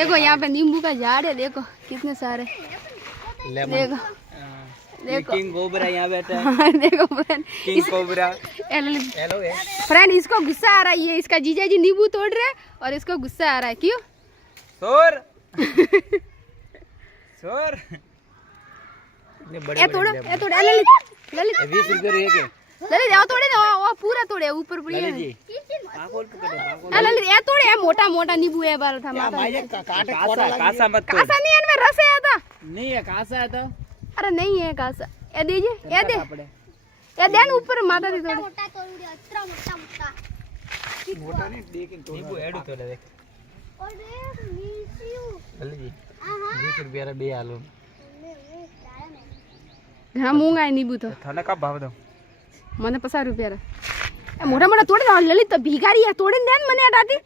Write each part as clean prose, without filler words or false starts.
देखो यहाँ पे नींबू का झाड़ है, देखो कितने सारे। देखो देखो किंग कोबरा यहाँ बैठा है। देखो friend, king cobra. Hello friend, इसको गुस्सा आ रहा है, ये इसका जीजा जी नींबू तोड़ रहे हैं और इसको गुस्सा आ रहा है। क्यों सोर सोर ये तोड़ो, ये तोड़ो, ललित ललित 20 रुपये रहे के ललित ये तोड़े ना, वो पूरा तोड़े ऊपर पड़ी है। ललित ये तोड़े, ये मोटा मोटा नींबू है बार था माता। कासा मत तोड़। कासा नहीं है, इनमें रस है था। नहीं है कासा है तो। अरे नहीं है कासा, ये दीजिए, ये दे, ये दे ना ऊपर माता दी तोड़े। मोटा तोड़ दिया, इतना मोटा मोटा मोटा नहीं लेकिन नींबू एडू तोड़े देख। और देख नीचू जल्दी जी 20 रुपये रे बे आलू। घણા મોંઘા है नींबू तो। थाने का भाव दो મને 50 રૂપિયા એ મોટા મોટા તોડી દો લલિત, તો ભીખારી है, તોડીને દે ને મને આ દાદી।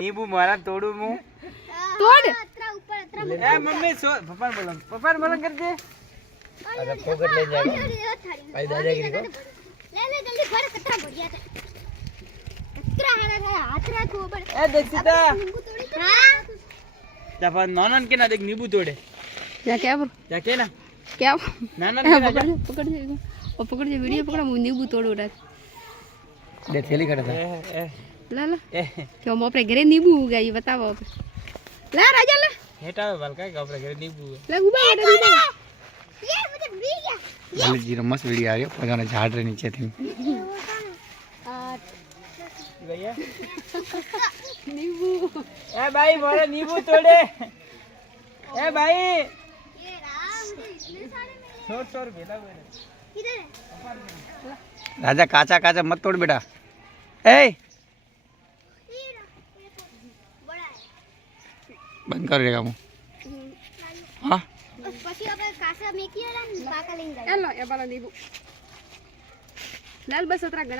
नींबू मारा तोड़ू मु तोड़ इतना ऊपर इतना ए मम्मी सो पप्पा बोलन कर दे। अरे फोकट ले जाएगा भाई दादागिरी को। ले ले जल्दी भर, कितना बढ़िया था, कितना हरा हाथ रखो ऊपर। ए देख सीता नींबू तोड़ी हां जब नॉनन के ना देख नींबू तोड़े क्या क्या जाके ना क्या नानन के ना पकड़ जे वो पकड़ जे वीडियो पकड़ा, मैं नींबू तोड़ उड़ा दे थैली काट दे। ला ला क्यों हम अपने घरे नींबू उगा, ये बताओ आप। ला राजा ला हेटा बलका के अपने घर नींबू है। ला उबा उड़ा ये मुझे भीग गया। ललित जी मस्त वीडियो आ रही है, पगाने झाड़ रे नीचे थी भैया नींबू। ए भाई मोरे नींबू तोड़े। ए भाई ये राम इतने सारे में छोड़ छोड़ भेला किधर है? राजा काचा काचा मत तोड़ बेटा। ए ये बड़ा है। बंद कर देगा मुंह। हां પછી આપણે કાસા મેકીએ ને પાકા લઈને જાય। हेलो ये वाला नींबू लाल बस अतरा घણા